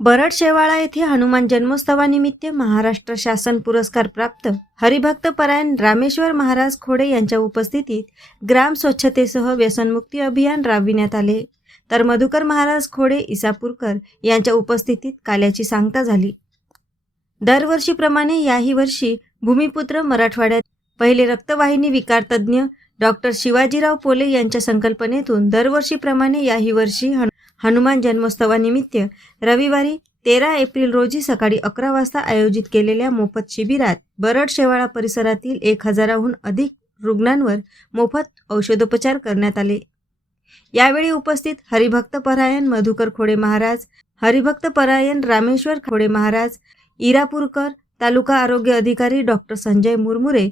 बरड शेवाळा येथे हनुमान जन्मोत्सवानिमित्त महाराष्ट्र शासन पुरस्कार प्राप्त. हरिभक्त परायण रामेश्वर महाराज खोडे यांच्या उपस्थितीत ग्राम स्वच्छतेसह व्यसनमुक्ती अभियान राबविण्यात आले. तर मधुकर महाराज खोडे इसापूरकर यांच्या उपस्थितीत काल्याची सांगता झाली. दरवर्षीप्रमाणे याही वर्षी भूमिपुत्र मराठवाड्यात पहिले रक्तवाहिनी विकारतज्ज्ञ डॉक्टर शिवाजीराव पोले यांच्या संकल्पनेतून दरवर्षीप्रमाणे याही वर्षी हनु हनुमान जन्मोत्सवानिमित्त रविवारी तेरा एप्रिल रोजी सकाळी अकरा वाजता आयोजित केलेल्या मोफत शिबिरात बरड शेवाळा परिसरातील एक हजाराहून अधिक रुग्णांवर मोफत औषधोपचार करण्यात आले. यावेळी उपस्थित हरिभक्त परायण मधुकर खोडे महाराज हरिभक्त परायण रामेश्वर खोडे महाराज इरापूरकर तालुका आरोग्य अधिकारी डॉक्टर संजय मुरमुरे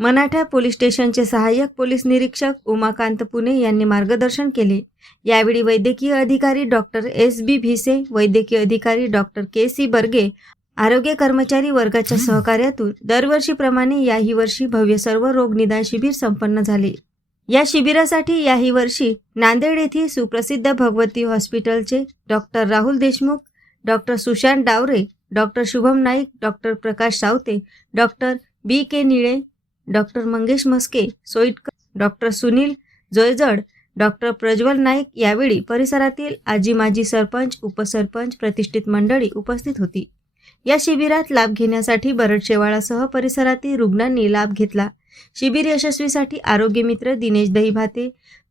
मनाठा पोलीस स्टेशनचे सहाय्यक पोलीस निरीक्षक उमाकांत पुणे यांनी मार्गदर्शन केले. यावेळी वैद्यकीय अधिकारी डॉक्टर एस बी भिसे वैद्यकीय अधिकारी डॉक्टर के सी बर्गे आरोग्य कर्मचारी वर्गाच्या सहकार्यातून दरवर्षीप्रमाणे याही वर्षी भव्य सर्व रोग निदान शिबिर संपन्न झाले. या शिबिरासाठी याही वर्षी नांदेड येथील सुप्रसिद्ध भगवती हॉस्पिटलचे doctor Rahul Deshmukh doctor Sushant Daware doctor Shubham Naik doctor Prakash Sawate doctor B K Nile doctor Mangesh Maske Soitkar doctor Sunil Joyjad doctor Prajwal Naik यावेळी परिसरातील आजी माजी सरपंच उपसरपंच प्रतिष्ठित मंडळी उपस्थित होती. या शिबिरात लाभ घेण्यासाठी बरड शेवाळासह परिसरातील रुग्णांनी लाभ घेतला. शिबिर यशस्वीसाठी आरोग्य मित्र दिनेश दहीभाते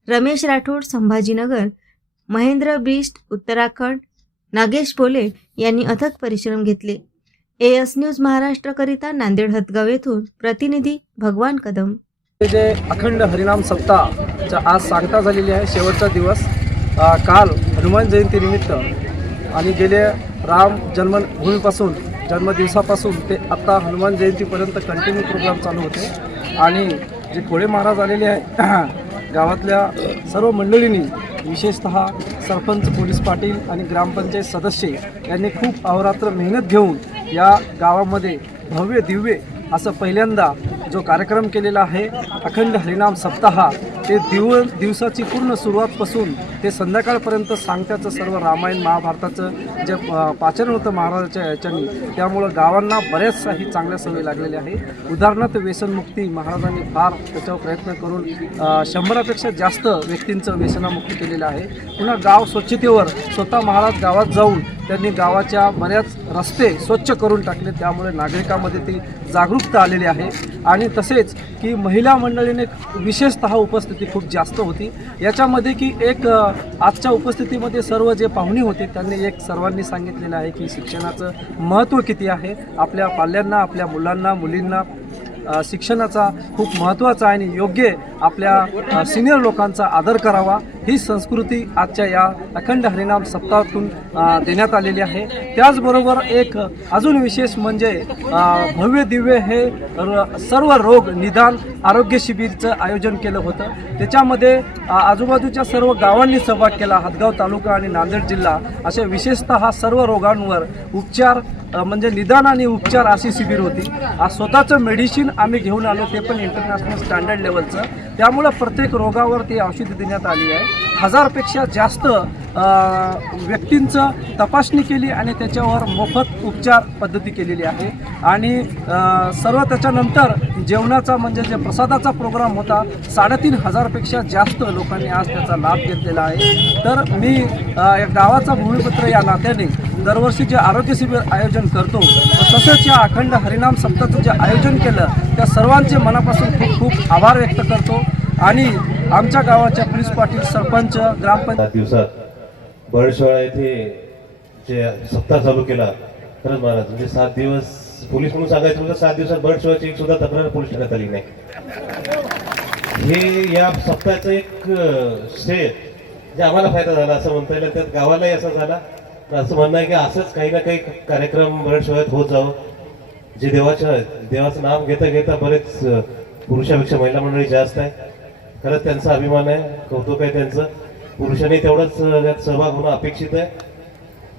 रमेश राठोड संभाजीनगर महेंद्र बिस्ट उत्तराखंड नागेश पोले यांनी अथक परिश्रम घेतले. एस न्यूज महाराष्ट्रकरिता नांदेड हदगाव येथून प्रतिनिधी भगवान कदम. हे जे अखंड हरिनाम सप्ताहचा आज सांगता झालेली आहे शेवटचा दिवस आ, काल हनुमान जयंतीनिमित्त आणि गेले राम जन्मभूमीपासून जन्मदिवसापासून ते आत्ता हनुमान जयंतीपर्यंत कंटिन्यू प्रोग्राम चालू होते. आणि जे कोळे महाराज आलेले आहे गावातल्या सर्व मंडळींनी विशेषत सरपंच पोलीस पाटील आणि ग्रामपंचायत सदस्य यांनी खूप अहोरात्र मेहनत घेऊन या गावामध्ये भव्य दिव्य असं पहिल्यांदा जो कार्यक्रम केलेला आहे अखंड हरिनाम सप्ताह ते दिव दिवसाची पूर्ण सुरुवातपासून ते संध्याकाळपर्यंत सांगत्याचं सर्व रामायण महाभारताचं जे पाचन होतं महाराजाच्या याच्यानी त्यामुळं गावांना बऱ्याचशाही चांगल्या सवयी लागलेल्या आहे. उदाहरणार्थ व्यसनमुक्ती महाराजांनी फार त्याच्यावर प्रयत्न करून शंभरापेक्षा जास्त व्यक्तींचं व्यसनामुक्ती केलेलं आहे. पुन्हा गाव स्वच्छतेवर स्वतः महाराज गावात जाऊन त्यांनी गावाच्या बऱ्याच रस्ते स्वच्छ करून टाकले त्यामुळे नागरिकांमध्ये ती जागरूकता आलेली आहे. आणि तसेच की महिला मंडळीने विशेषतः उपस्थिती खूप जास्त होती. याच्यामध्ये की एक आजच्या उपस्थितीमध्ये सर्व जे पाहुणे होते त्यांनी एक सर्वांनी सांगितलेलं आहे की शिक्षणाचं महत्त्व किती आहे. आपल्या पाल्यांना आपल्या मुलांना मुलींना शिक्षणाचा खूप महत्त्वाचा आणि योग्य आपल्या सिनियर लोकांचा आदर करावा. ही संस्कृती आजच्या या अखंड हरिनाम सप्ताहातून देण्यात आलेली आहे. त्याचबरोबर एक अजून विशेष म्हणजे भव्य दिव्य हे र- सर्व रोग निदान आरोग्य शिबिरचं आयोजन केलं होतं. त्याच्यामध्ये आजूबाजूच्या सर्व गावांनी सहभाग केला. हदगाव तालुका आणि नांदेड जिल्हा. अशा विशेषतः सर्व रोगांवर उपचार म्हणजे निदान आणि उपचार अशी शिबिर होती. आज स्वतःचं मेडिसिन आम्ही घेऊन आलो ते पण इंटरनॅशनल स्टँडर्ड लेवलचं त्यामुळं प्रत्येक रोगावर ती औषधी देण्यात आली आहे. हजारपेक्षा जास्त व्यक्तींचं तपासणी केली आणि त्याच्यावर मोफत उपचार पद्धती केलेली आहे. आणि सर्व त्याच्यानंतर जेवणाचा म्हणजे जे प्रसादाचा प्रोग्राम होता साडेतीन हजारपेक्षा जास्त लोकांनी आज त्याचा लाभ घेतलेला आहे. तर मी एक या गावाचा भूमिपुत्र या नात्याने दरवर्षी जे आरोग्य शिबिर आयोजन करतो तसंच या अखंड हरिनाम सप्ताचं जे आयोजन केलं त्या सर्वांचे मनापासून खूप खूप आभार व्यक्त करतो. आणि आमच्या गावाच्या पोलीस पाटील सरपंच ग्रामपंचायत दिवसात बळशोळा येथे जे सप्ताह चालू केला खरंच महाराज म्हणजे सात दिवस पोलीस म्हणून सांगायचं म्हणजे सात दिवसात बळशोळाची एक सुद्धा तक्रार पोलीस ठाण्यात आली नाही. हे या सप्ताहाचं एक श्रेय जे आम्हाला फायदा झाला असं म्हणता येईल त्यात गावालाही असा झाला. तर असं म्हणणं आहे की असंच काही ना काही कार्यक्रम बळशोळ्यात होत जावं. जे देवाच्या देवाचं नाम घेता घेता बरेच पुरुषापेक्षा महिला मंडळी जास्त आहे. खरंच त्यांचा अभिमान आहे कौतुक आहे त्यांचं. पुरुषांनी तेवढंच त्यात सहभाग होणं अपेक्षित आहे.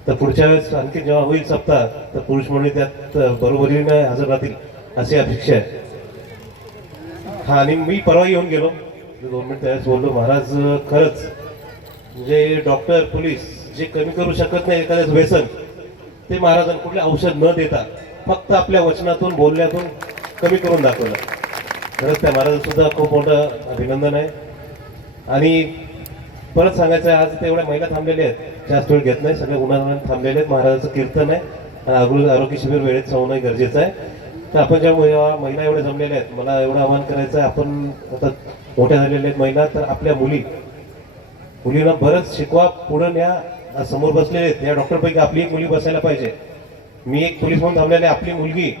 तर पुढच्या वेळेस आणखी जेव्हा होईल सप्ताह तर पुरुष मंडळी त्यात बरोबरीने हजर राहतील अशी अपेक्षा आहे. हा आणि मी परवा येऊन गेलो. दोन मिनिट त्यावेळेस बोललो. महाराज खरंच म्हणजे डॉक्टर पोलीस जे कमी करू शकत नाही एखाद्या व्यसन ते महाराजांना कुठले औषध न देता फक्त आपल्या वचनातून बोलण्यातून कमी करून दाखवलं. खरंच त्या महाराजांसुद्धा खूप मोठं अभिनंदन आहे. आणि परत सांगायचं आहे आज ते एवढ्या महिला थांबलेल्या आहेत जास्त वेळ घेत नाही सगळे उन्हाळ्यात थांबलेले आहेत महाराजांचं कीर्तन आहे आणि आरोग्य आरोग्य शिबिर वेळेत होणं गरजेचं आहे. तर आपण ज्या महिला एवढे एवढ्या जमलेल्या आहेत मला एवढं आवाहन करायचं आहे आपण आता मोठ्या झालेल्या आहेत महिला तर आपल्या मुली मुलींना बरंच शिकवा पुढं न्या समोर बसलेले आहेत. या डॉक्टरपैकी आपली एक मुली बसायला पाहिजे. मी एक पोलीस म्हणून थांबलेली आहे, आपली मुलगी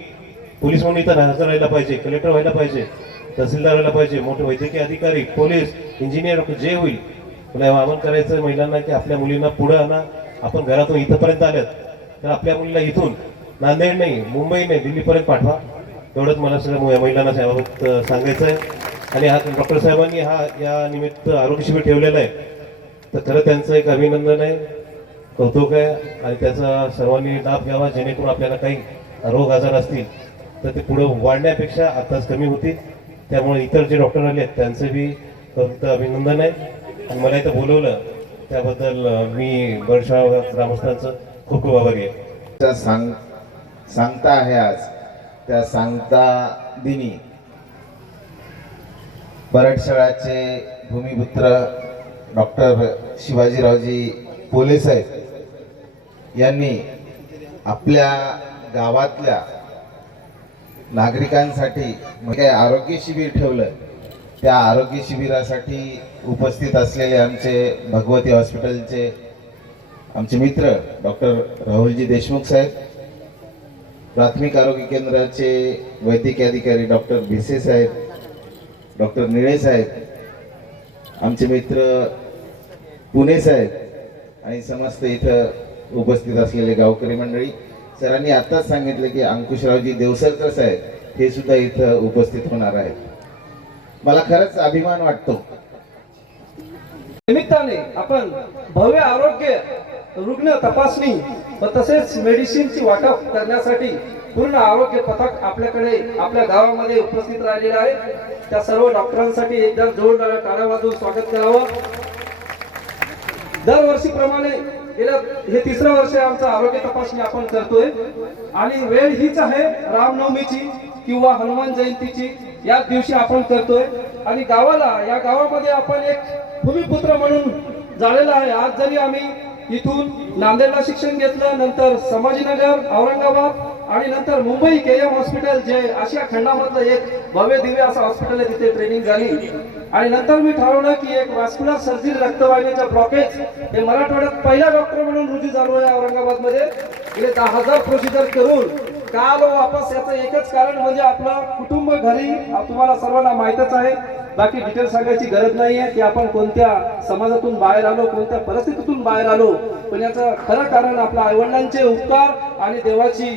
पोलीस म्हणून इथं हजर राहायला पाहिजे कलेक्टर व्हायला पाहिजे तहसीलदार व्हायला पाहिजे मोठे वैद्यकीय अधिकारी पोलीस इंजिनियर जे होईल मला आवाहन करायचं महिलांना की आपल्या मुलींना पुढं आणा. आपण घरातून इथंपर्यंत आल्यात तर आपल्या मुलीला इथून नांदेड नाही मुंबई नाही दिल्लीपर्यंत पाठवा. एवढंच मला सगळ्या महिलांना याबाबत सांगायचं आहे आणि हा डॉक्टर साहेबांनी हा या निमित्त आरोग्य शिबिर ठेवलेला आहे. तर खरं त्यांचं एक अभिनंदन आहे कौतुक आहे. आणि त्याचा सर्वांनी लाभ घ्यावा जेणेकरून आपल्याला काही रोग आजार असतील तर ते पुढं वाढण्यापेक्षा आताच कमी होतील. त्यामुळे इतर जे डॉक्टर आले आहेत त्यांचं बी फक्त अभिनंदन आहे. आणि मला इथं बोलवलं त्याबद्दल मी बरशाव ग्रामस्थांचं खूप खूप आभारी आहे. त्या सांग सांगता आहे आज त्या सांगता दिनी परटशाळाचे भूमिपुत्र डॉक्टर शिवाजीरावजी पोले साहेब यांनी आपल्या गावातल्या नागरिकांसाठी म्हणजे काय आरोग्य शिबिर ठेवलं त्या आरोग्य शिबिरासाठी उपस्थित असलेले आमचे भगवती हॉस्पिटलचे आमचे मित्र डॉक्टर राहुलजी देशमुख साहेब प्राथमिक आरोग्य केंद्राचे वैद्यकीय अधिकारी डॉक्टर भिसे साहेब डॉक्टर निळे साहेब आमचे मित्र पुणे साहेब आणि समस्त इथं उपस्थित असलेले गावकरी मंडळी सरांनी आत्ताच सांगितलं की अंकुशरावजी देवसरकर साहेब हे सुद्धा इथं उपस्थित होणार आहेत. मला खरंच अभिमान वाटतो. निमित्ताने आपण भव्य आरोग्य रुग्ण तपासणी व तसेच मेडिसिनची वाटप करण्यासाठी पूर्ण आरोग्य पथक आपल्याकडे आपल्या गावामध्ये उपस्थित राहिलेलं आहे. त्या सर्व डॉक्टरांसाठी एकदा जोरदार टाळ्या वाजवून स्वागत करावं. दरवर्षीप्रमाणे गेल्या हे तिसरं वर्ष आमचं आरोग्य तपासणी आपण करतोय. आणि वेळ हीच आहे रामनवमीची किंवा हनुमान जयंतीची याच दिवशी आपण करतोय. आणि गावाला या गावामध्ये आपण एक भूमिपुत्र म्हणून झालेला आहे. आज जरी आम्ही इथून नांदेडला शिक्षण घेतलं नंतर संभाजीनगर औरंगाबाद आणि नंतर मुंबई के एम हॉस्पिटल जे आशिया खंडामधलं एक भव्य दिव्य असं हॉस्पिटल आहे तिथे ट्रेनिंग झाली. आणि नंतर मी ठरवलं की एक वास्कुलर सर्जरी रक्तवाहिनीचा ब्लॉकेज हे मराठवाड्यात पहिला डॉक्टर म्हणून रुजू झालो आहे औरंगाबादमध्ये गेले दहा हजार प्रोसिजर करून का आलो वापस याचं एकच कारण म्हणजे आपलं कुटुंब घरी तुम्हाला सर्वांना माहीतच आहे. बाकी डिटेल सांगायची गरज नाहीये की आपण कोणत्या समाजातून बाहेर आलो कोणत्या परिस्थितीतून बाहेर आलो. पण याचं खरं कारण आपल्या आईवडिलांचे उपकार आणि देवाची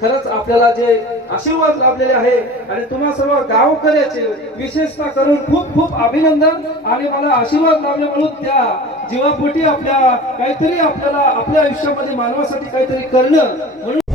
खरंच आपल्याला जे आशीर्वाद लाभलेले आहे आणि तुम्हा सर्व गावकऱ्याचे विशेषतः करून खूप खूप अभिनंदन आणि मला आशीर्वाद लाभले म्हणून त्या जीवापोटी आपल्या काहीतरी आपल्याला आपल्या आयुष्यामध्ये मानवासाठी काहीतरी करणं म्हणून